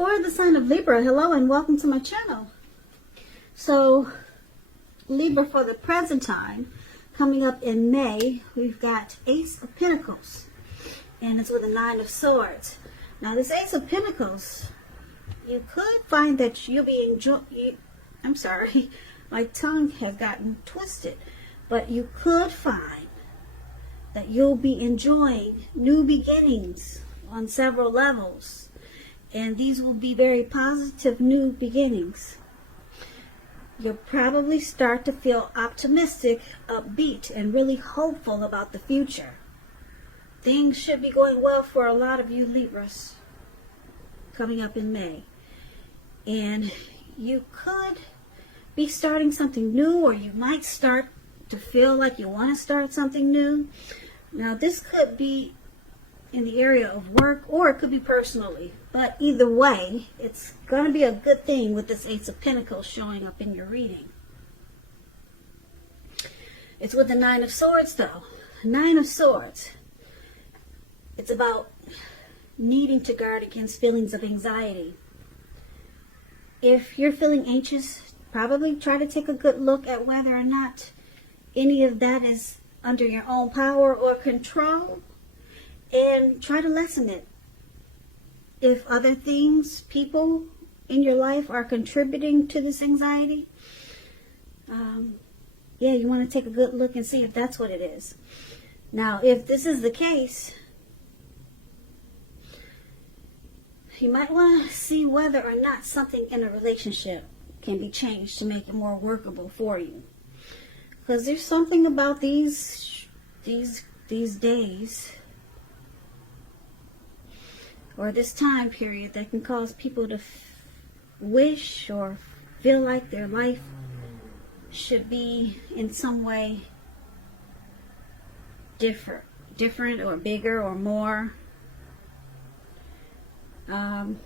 for the sign of Libra, hello and welcome to my channel. So, Libra, for the present time, coming up in May, we've got Ace of Pentacles, and it's with a 9 of Swords. Now, this Ace of Pentacles, you could find that you'll be I'm sorry, my tongue has gotten twisted, but you could find that you'll be enjoying new beginnings on several levels. And these will be very positive new beginnings. You'll probably start to feel optimistic, upbeat, and really hopeful about the future. Things should be going well for a lot of you Libras coming up in May. And you could be starting something new, or you might start to feel like you want to start something new. Now, this could be in the area of work, or it could be personally. But either way, it's going to be a good thing with this Ace of Pentacles showing up in your reading. It's with the 9 of Swords, though. 9 of Swords. It's about needing to guard against feelings of anxiety. If you're feeling anxious, probably try to take a good look at whether or not any of that is under your own power or control, and try to lessen it. If other things, people in your life are contributing to this anxiety, yeah, you want to take a good look and see if that's what it is. Now, if this is the case, you might want to see whether or not something in a relationship can be changed to make it more workable for you. Because there's something about these days, or this time period, that can cause people to wish or feel like their life should be in some way different or bigger or more.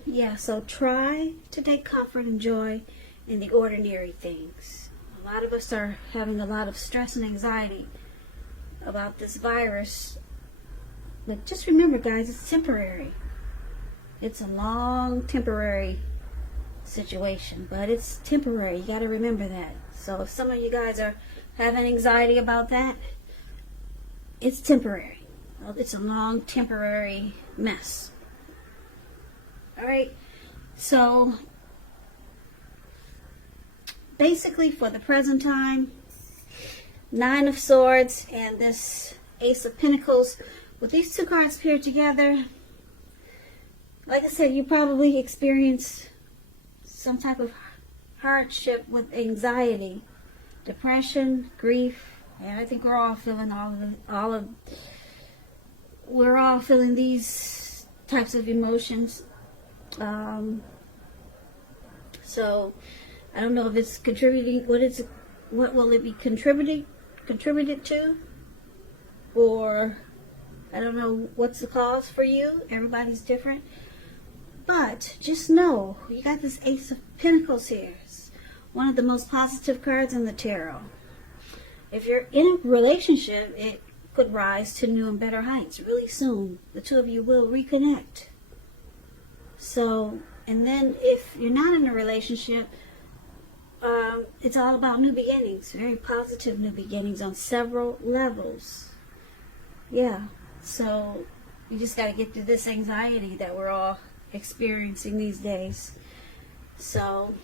Yeah, so try to take comfort and joy in the ordinary things. A lot of us are having a lot of stress and anxiety about this virus. But just remember, guys, it's temporary. It's a long temporary situation, but it's temporary. You got to remember that. So if some of you guys are having anxiety about that, it's temporary. It's a long temporary mess. All right. So basically, for the present time, 9 of Swords and this Ace of Pentacles, with these two cards paired together, like I said, you probably experienced some type of hardship with anxiety, depression, grief, and I think we're all feeling we're all feeling these types of emotions. So I don't know if it's contributing. What will it be contributed to, or I don't know what's the cause for you. Everybody's different. But just know, you got this Ace of Pentacles here. It's one of the most positive cards in the tarot. If you're in a relationship, it could rise to new and better heights really soon. The two of you will reconnect. So, and then if you're not in a relationship, it's all about new beginnings. Very positive new beginnings on several levels. Yeah. So, you just got to get through this anxiety that we're all experiencing these days. So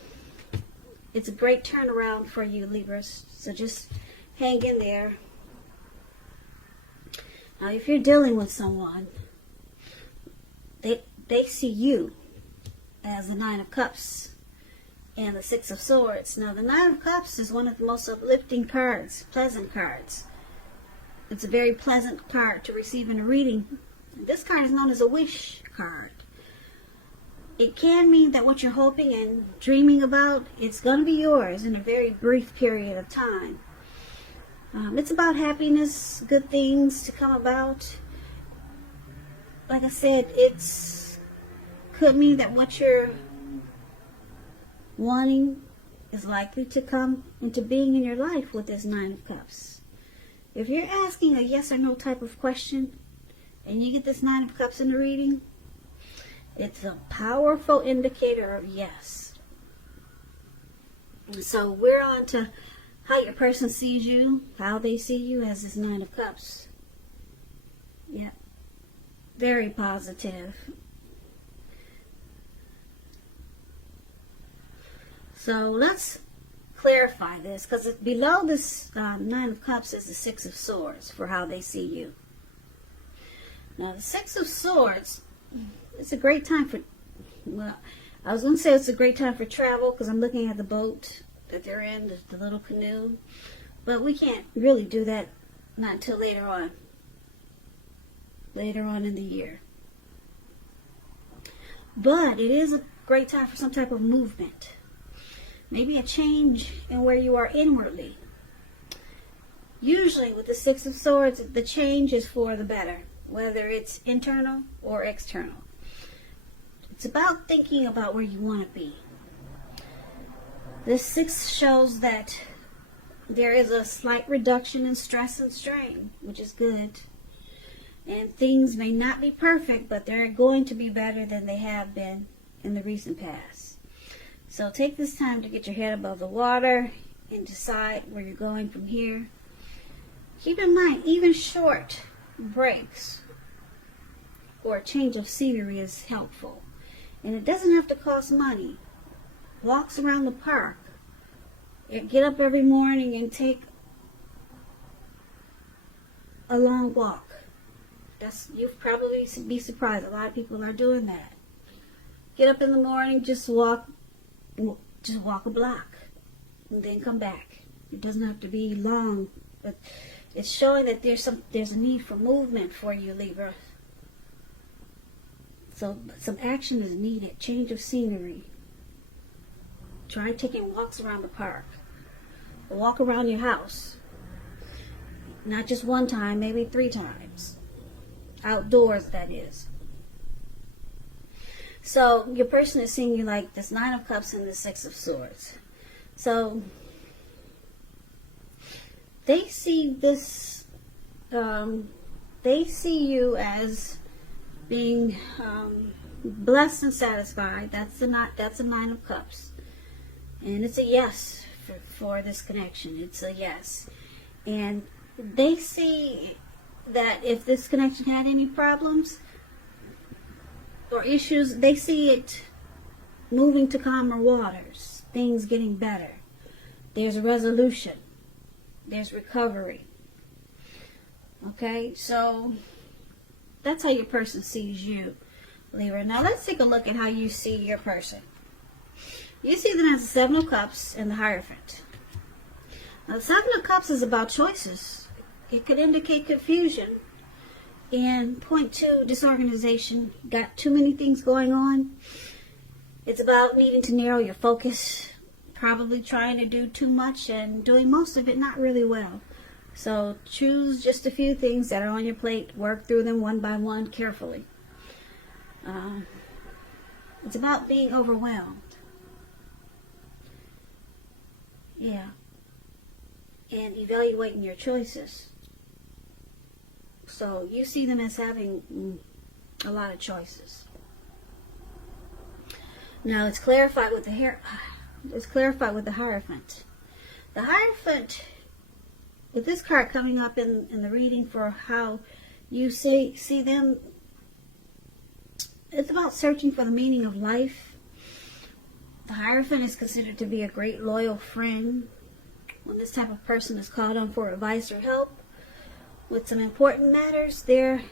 it's a great turnaround for you Libras, so just hang in there. Now, if you're dealing with someone, they see you as the 9 of Cups and the 6 of Swords. Now, the 9 of Cups is one of the most uplifting cards, pleasant cards. It's a very pleasant card to receive in a reading. This card is known as a wish card. It can mean that what you're hoping and dreaming about, it's going to be yours in a very brief period of time. It's about happiness, good things to come about. Like I said, could mean that what you're wanting is likely to come into being in your life with this 9 of Cups. If you're asking a yes or no type of question, and you get this 9 of Cups in the reading, It's a powerful indicator of yes. And so we're on to how your person sees you, how they see you as this Nine of Cups. Yeah. Very positive. So let's clarify this, because below this Nine of Cups is the Six of Swords for how they see you. Now the Six of Swords, it's a great time for, well, I was going to say it's a great time for travel because I'm looking at the boat that they're in, the little canoe. But we can't really do that not until later on. Later on in the year. But it is a great time for some type of movement. Maybe a change in where you are inwardly. Usually with the Six of Swords, the change is for the better, whether it's internal or external. It's about thinking about where you want to be. This six shows that there is a slight reduction in stress and strain, which is good. And things may not be perfect, but they're going to be better than they have been in the recent past. So take this time to get your head above the water and decide where you're going from here. Keep in mind, even short breaks or a change of scenery is helpful. And it doesn't have to cost money. Walks around the park. Get up every morning and take a long walk. You'll probably be surprised. A lot of people are doing that. Get up in the morning, just walk a block, and then come back. It doesn't have to be long, but it's showing that there's a need for movement for you, Libra. So some action is needed. Change of scenery. Try taking walks around the park. Or walk around your house. Not just one time, maybe 3 times. Outdoors, that is. So your person is seeing you like this Nine of Cups and the Six of Swords. So they see this, they see you as being blessed and satisfied. That's a Nine of Cups. And it's a yes for this connection. It's a yes. And they see that if this connection had any problems or issues, they see it moving to calmer waters, things getting better. There's a resolution. There's recovery. Okay, so that's how your person sees you, Libra. Now let's take a look at how you see your person. You see them as the Seven of Cups and the Hierophant. Now the Seven of Cups is about choices. It could indicate confusion and point to disorganization. Got too many things going on. It's about needing to narrow your focus. Probably trying to do too much and doing most of it not really well. So choose just a few things that are on your plate. Work through them one by one carefully. It's about being overwhelmed. Yeah. And evaluating your choices. So you see them as having a lot of choices. Now let's clarify with the Hierophant. The Hierophant, with this card coming up in the reading for how you see them, it's about searching for the meaning of life. The Hierophant is considered to be a great loyal friend. When this type of person is called on for advice or help with some important matters, their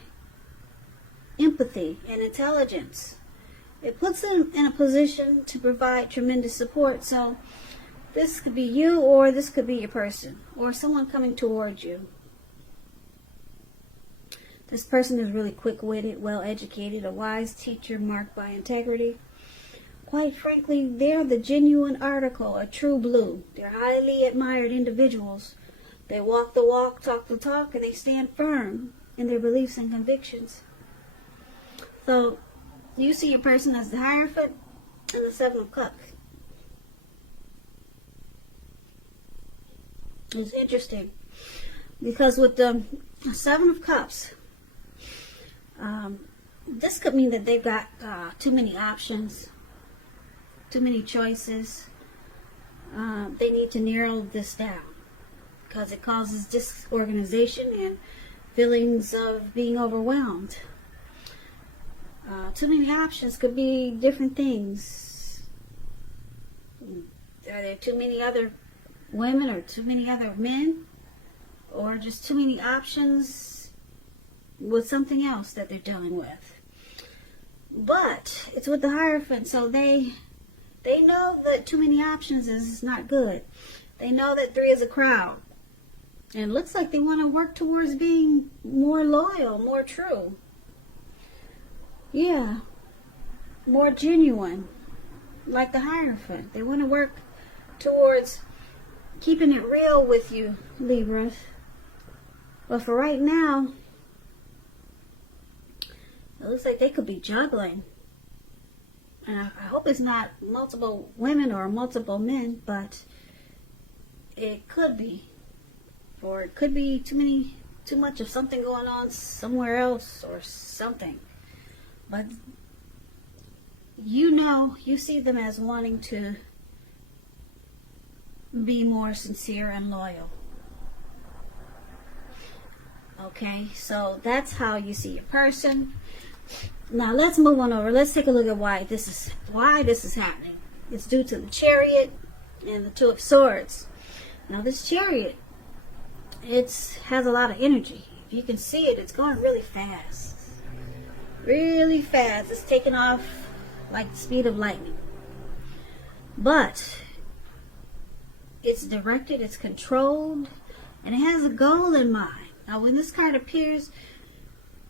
empathy and intelligence, it puts them in a position to provide tremendous support. So this could be you, or this could be your person, or someone coming towards you. This person is really quick-witted, well-educated, a wise teacher marked by integrity. Quite frankly, they're the genuine article, a true blue. They're highly admired individuals. They walk the walk, talk the talk, and they stand firm in their beliefs and convictions. So you see your person as the Hierophant and the Seven of Cups. It's interesting because with the Seven of Cups, this could mean that they've got too many options, too many choices. They need to narrow this down because it causes disorganization and feelings of being overwhelmed. Too many options could be different things. Are there too many other women or too many other men? Or just too many options with something else that they're dealing with? But it's with the Hierophant, so they know that too many options is not good. They know that 3 is a crowd. And it looks like they want to work towards being more loyal, more true. Yeah, more genuine, like the Hierophant. They want to work towards keeping it real with you, Libras. But for right now, it looks like they could be juggling. And I hope it's not multiple women or multiple men, but it could be. Or it could be too much of something going on somewhere else or something. But you see them as wanting to be more sincere and loyal. Okay, so that's how you see your person. Now let's move on over. Let's take a look at why this is happening. It's due to the Chariot and the 2 of Swords. Now this Chariot, it has a lot of energy. If you can see it, it's going really fast. Really fast. It's taking off like the speed of lightning. But it's directed, it's controlled, and it has a goal in mind. Now when this card appears,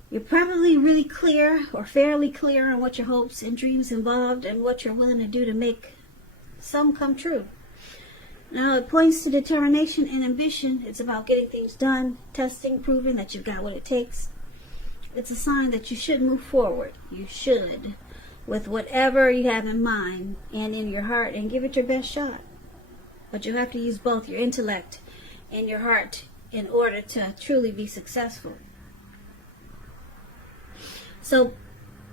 you're probably really clear or fairly clear on what your hopes and dreams involved and what you're willing to do to make some come true. Now it points to determination and ambition. It's about getting things done, testing, proving that you've got what it takes. It's a sign that you should move forward. You should, with whatever you have in mind and in your heart, and give it your best shot. But you have to use both your intellect and your heart in order to truly be successful. So,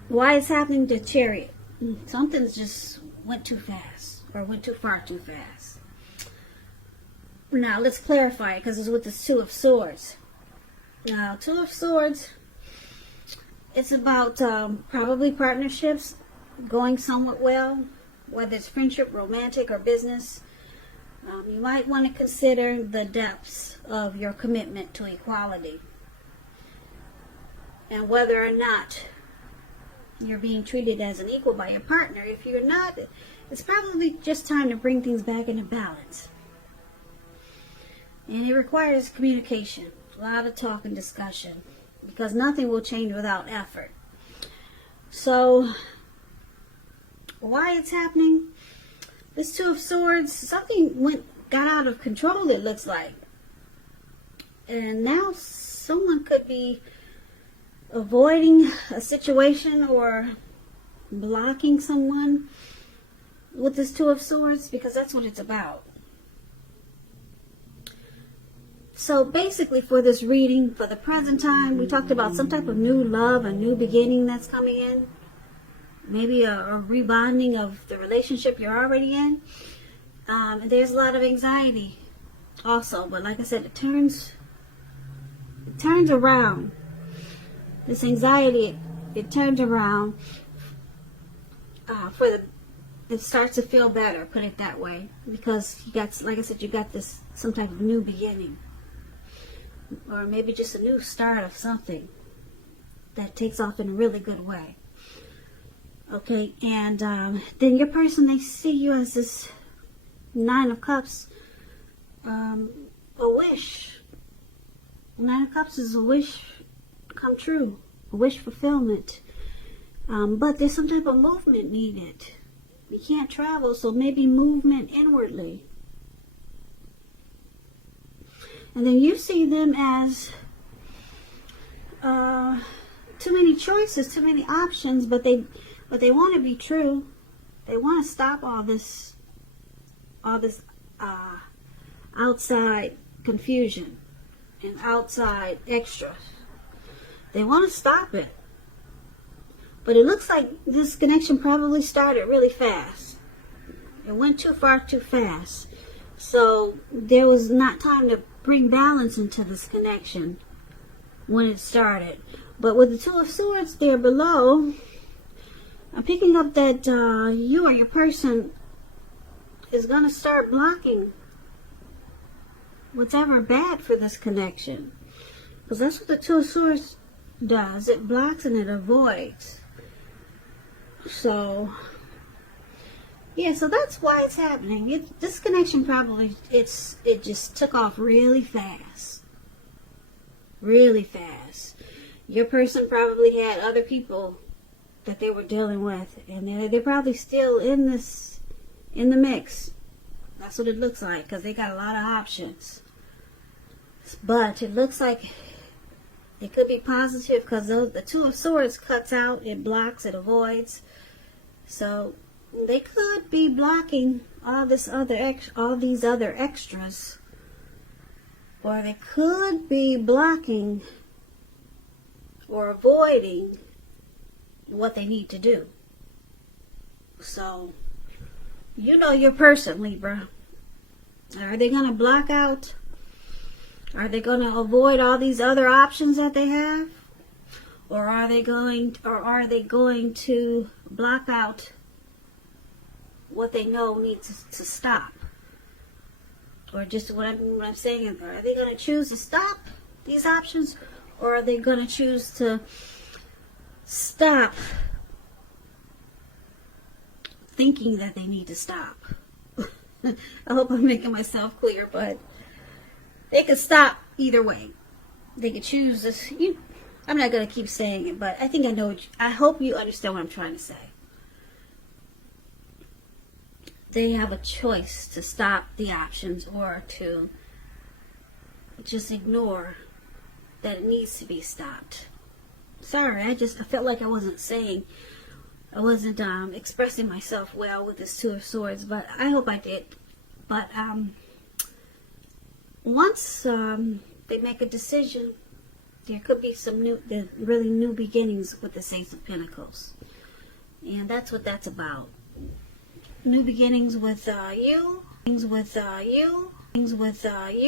why is happening to Chariot? Something's just went too fast, or went too far too fast. Now, let's clarify it, because it's with the 2 of Swords. Now, 2 of Swords, it's about probably partnerships going somewhat well, whether it's friendship, romantic, or business. You might want to consider the depths of your commitment to equality and whether or not you're being treated as an equal by your partner. If you're not, it's probably just time to bring things back into balance. And it requires communication, a lot of talk and discussion, because nothing will change without effort. So, why it's happening? This 2 of Swords, something got out of control, it looks like. And now someone could be avoiding a situation or blocking someone with this 2 of Swords, because that's what it's about. So basically for this reading, for the present time, we talked about some type of new love, a new beginning that's coming in. Maybe a rebonding of the relationship you're already in. And there's a lot of anxiety also. But like I said, it turns around. This anxiety, it turns around it starts to feel better, put it that way. Because you got, like I said, you got this, some type of new beginning. Or maybe just a new start of something that takes off in a really good way. Okay, and then your person, they see you as this 9 of Cups, a wish. 9 of Cups is a wish come true, a wish fulfillment. But there's some type of movement needed. You can't travel, so maybe movement inwardly. And then you see them as too many choices, too many options, but they want to be true. They want to stop all this outside confusion and outside extras. They want to stop it. But it looks like this connection probably started really fast. It went too far too fast. So there was not time to bring balance into this connection when it started. But with the Two of Swords there below, I'm picking up that you or your person is going to start blocking whatever bad for this connection. Because that's what the Two of Swords does. It blocks and it avoids. So, yeah, so that's why it's happening. This connection probably, it just took off really fast. Really fast. Your person probably had other people that they were dealing with, and they're probably still in the mix. That's what it looks like, because they got a lot of options. But it looks like it could be positive, because the Two of Swords cuts out, it blocks, it avoids. So they could be blocking all these other extras, or they could be blocking or avoiding what they need to do. So you know your person, Libra. Are they going to block out? Are they going to avoid all these other options that they have? Or are they going to block out what they know needs to stop? Or just what I'm saying, are they going to choose to stop these options? Or are they going to choose to stop thinking that they need to stop? I hope I'm making myself clear, but they could stop either way. They could choose this. I'm not going to keep saying it, but I think I know. I hope you understand what I'm trying to say. They have a choice to stop the options or to just ignore that it needs to be stopped. Sorry, I felt like I wasn't expressing myself well with this Two of Swords, but I hope I did. But once they make a decision, there could be some really new beginnings with the Ace of Pentacles, and that's what that's about. New beginnings with you. Things with you.